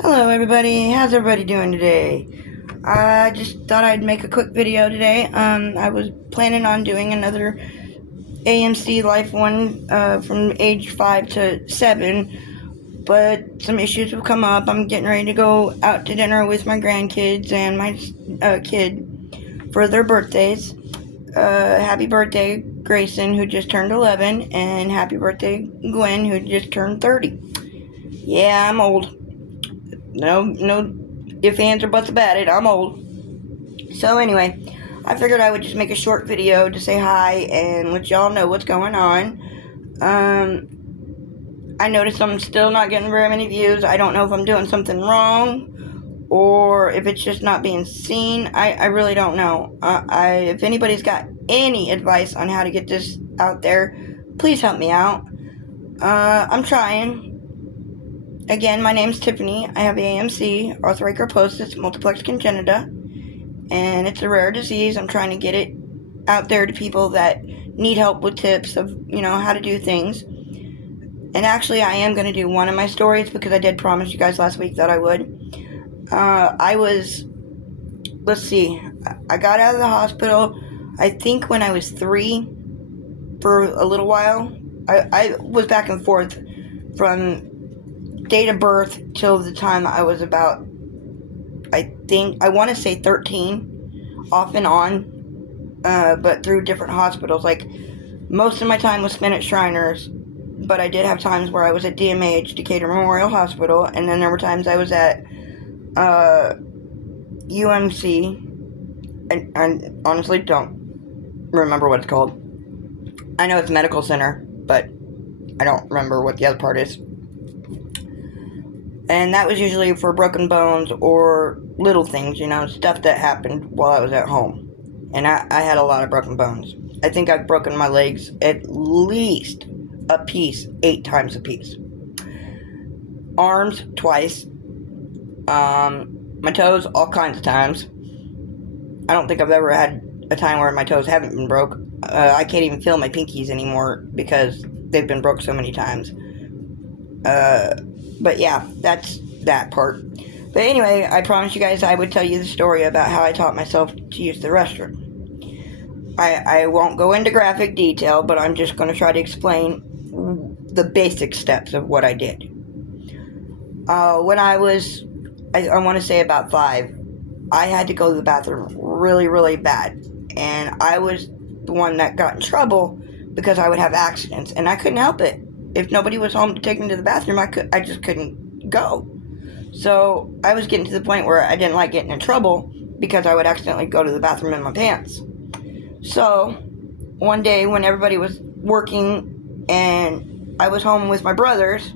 Hello everybody, how's everybody doing today? I just thought I'd make a quick video today. I was planning on doing another AMC Life one from age 5 to 7, but some issues have come up. I'm getting ready to go out to dinner with my grandkids and my kid for their birthdays. Happy birthday Grayson, who just turned 11, and happy birthday Gwen, who just turned 30. Yeah, I'm old. No ifs, ands, or buts about it. I'm old. So anyway, I figured I would just make a short video to say hi and let y'all know what's going on. I noticed I'm still not getting very many views. I don't know if I'm doing something wrong or if it's just not being seen. I really don't know. If anybody's got any advice on how to get this out there, please help me out. I'm trying. Again, my name's Tiffany. I have AMC, arthrogryposis multiplex congenita, and it's a rare disease. I'm trying to get it out there to people that need help with tips of, how to do things. And actually, I am going to do one of my stories because I did promise you guys last week that I would. Let's see, I got out of the hospital, I think when I was 3 for a little while. I was back and forth from date of birth till the time I was about, I want to say 13, off and on, but through different hospitals. Like, most of my time was spent at Shriners, but I did have times where I was at DMH, Decatur Memorial Hospital, and then there were times I was at UMC, and I honestly don't remember what it's called. I know it's Medical Center, but I don't remember what the other part is. And that was usually for broken bones or little things, stuff that happened while I was at home. And I had a lot of broken bones. I think I've broken my legs at least a piece, 8 times a piece. Arms, twice. My toes, all kinds of times. I don't think I've ever had a time where my toes haven't been broke. I can't even feel my pinkies anymore because they've been broke so many times. But yeah, that's that part. But anyway, I promised you guys I would tell you the story about how I taught myself to use the restroom. I won't go into graphic detail, but I'm just going to try to explain the basic steps of what I did. When I was, I want to say about 5, I had to go to the bathroom really, really bad. And I was the one that got in trouble because I would have accidents, and I couldn't help it. If nobody was home to take me to the bathroom, I just couldn't go. So I was getting to the point where I didn't like getting in trouble because I would accidentally go to the bathroom in my pants. So one day when everybody was working and I was home with my brothers,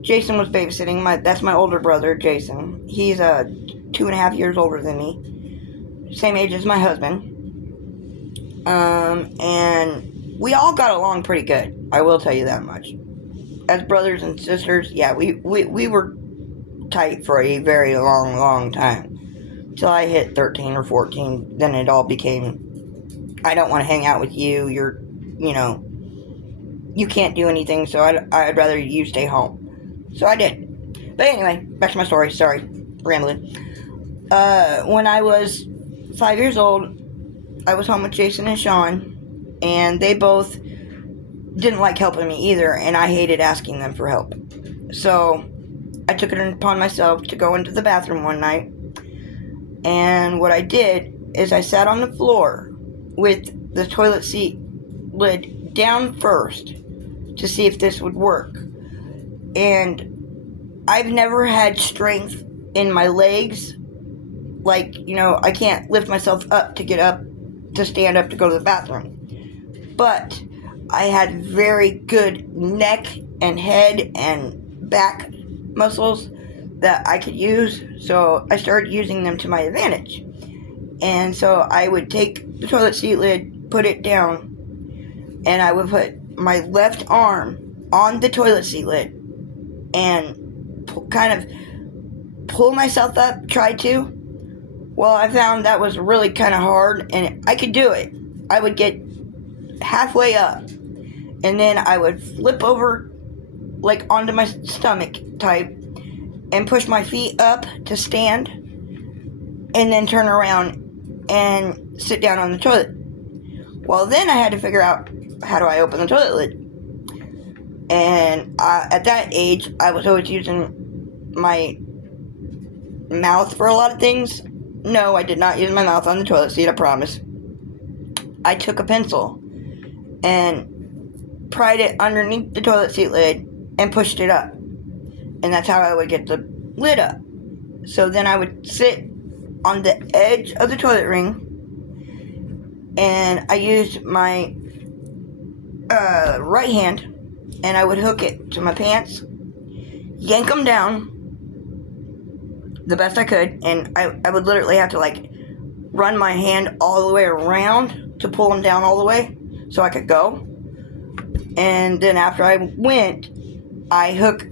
Jason was babysitting. That's my older brother, Jason. He's 2.5 years older than me, same age as my husband. And we all got along pretty good. I will tell you that much. As brothers and sisters, yeah, we were tight for a very long time. Till I hit 13 or 14, then it all became, I don't want to hang out with you, you can't do anything, so I'd rather you stay home. So I did. But anyway, back to my story, sorry, rambling. When I was 5 years old, I was home with Jason and Sean, and they both didn't like helping me either, and I hated asking them for help. So I took it upon myself to go into the bathroom one night, and what I did is I sat on the floor with the toilet seat lid down first to see if this would work. And I've never had strength in my legs, like, I can't lift myself up to get up, to stand up to go to the bathroom. But I had very good neck and head and back muscles that I could use, so I started using them to my advantage. And so I would take the toilet seat lid, put it down, and I would put my left arm on the toilet seat lid and kind of pull myself up, try to. Well, I found that was really kind of hard, and I could do it. I would get halfway up, and then I would flip over, like, onto my stomach type, and push my feet up to stand, and then turn around and sit down on the toilet. Well, then I had to figure out, how do I open the toilet lid? And at that age, I was always using my mouth for a lot of things. No, I did not use my mouth on the toilet seat, I promise. I took a pencil and pried it underneath the toilet seat lid and pushed it up. And that's how I would get the lid up. So then I would sit on the edge of the toilet ring, and I used my right hand, and I would hook it to my pants, yank them down the best I could, and I would literally have to run my hand all the way around to pull them down all the way so I could go. And then after I went, I hook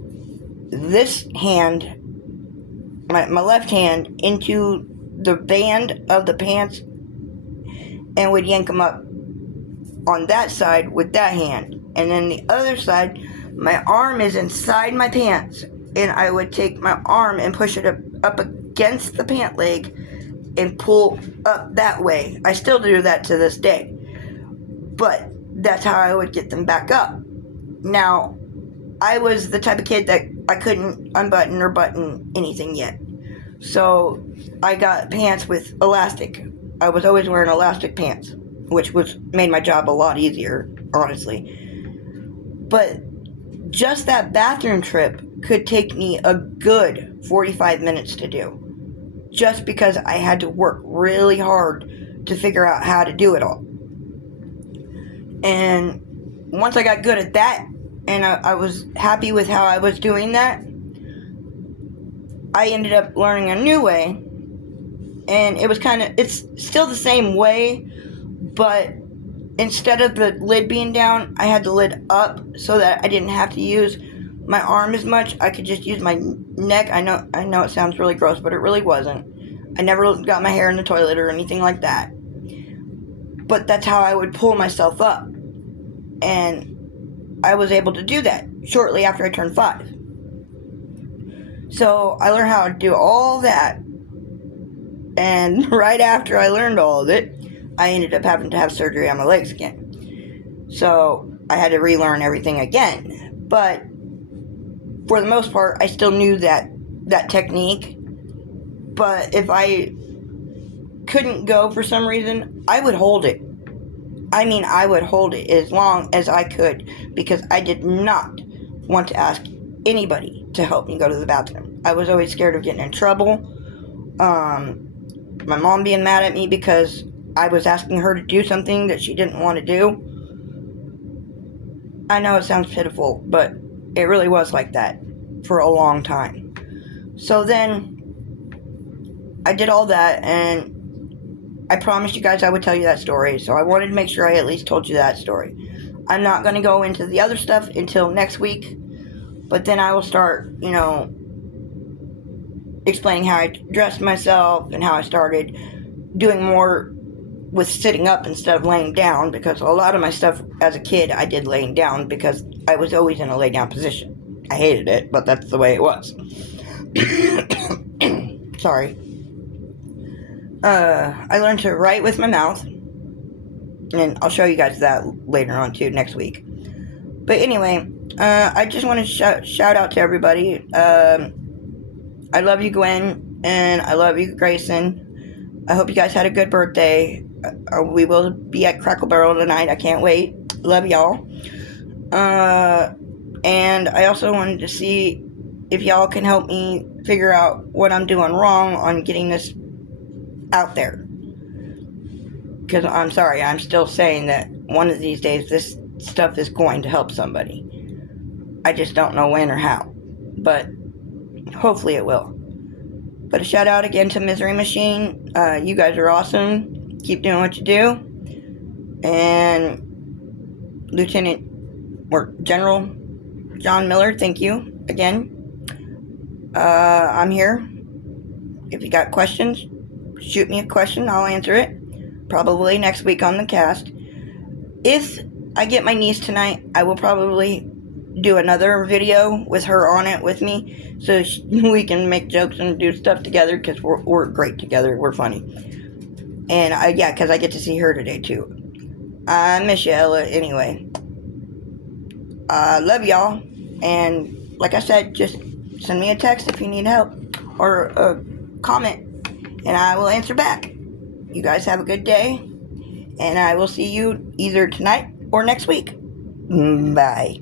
this hand, my left hand, into the band of the pants and would yank them up on that side with that hand. And then the other side, my arm is inside my pants, and I would take my arm and push it up against the pant leg and pull up that way. I still do that to this day, but that's how I would get them back up. Now, I was the type of kid that I couldn't unbutton or button anything yet, so I got pants with elastic. I was always wearing elastic pants, which made my job a lot easier, honestly. But just that bathroom trip could take me a good 45 minutes to do, just because I had to work really hard to figure out how to do it all. And once I got good at that, and I was happy with how I was doing that, I ended up learning a new way. And it's still the same way, but instead of the lid being down, I had the lid up so that I didn't have to use my arm as much. I could just use my neck. I know it sounds really gross, but it really wasn't. I never got my hair in the toilet or anything like that. But that's how I would pull myself up. And I was able to do that shortly after I turned 5. So I learned how to do all that. And right after I learned all of it, I ended up having to have surgery on my legs again. So I had to relearn everything again. But for the most part, I still knew that technique. But if I couldn't go for some reason, I would hold it. I would hold it as long as I could, because I did not want to ask anybody to help me go to the bathroom. I was always scared of getting in trouble. My mom being mad at me because I was asking her to do something that she didn't want to do. I know it sounds pitiful, but it really was like that for a long time. So then I did all that, and I promised you guys I would tell you that story, so I wanted to make sure I at least told you that story. I'm not going to go into the other stuff until next week, but then I will start, explaining how I dressed myself and how I started doing more with sitting up instead of laying down, because a lot of my stuff as a kid I did laying down because I was always in a lay down position. I hated it, but that's the way it was. Sorry. I learned to write with my mouth, and I'll show you guys that later on too, next week. But anyway, I just want to shout out to everybody. I love you, Gwen, and I love you, Grayson. I hope you guys had a good birthday. We will be at Crackle Barrel tonight. I can't wait. Love y'all. And I also wanted to see if y'all can help me figure out what I'm doing wrong on getting this out there. Because I'm sorry, I'm still saying that one of these days this stuff is going to help somebody. I just don't know when or how. But hopefully it will. But a shout out again to Misery Machine. You guys are awesome. Keep doing what you do. And Lieutenant or General John Miller, thank you again. I'm here. If you got questions, shoot me a question. I'll answer it. Probably next week on the cast. If I get my niece tonight, I will probably do another video with her on it with me, so we can make jokes and do stuff together, because we're great together. We're funny. And because I get to see her today too. I miss you, Ella. Anyway, love y'all, and like I said, just send me a text if you need help, or a comment, and I will answer back. You guys have a good day, and I will see you either tonight or next week. Bye.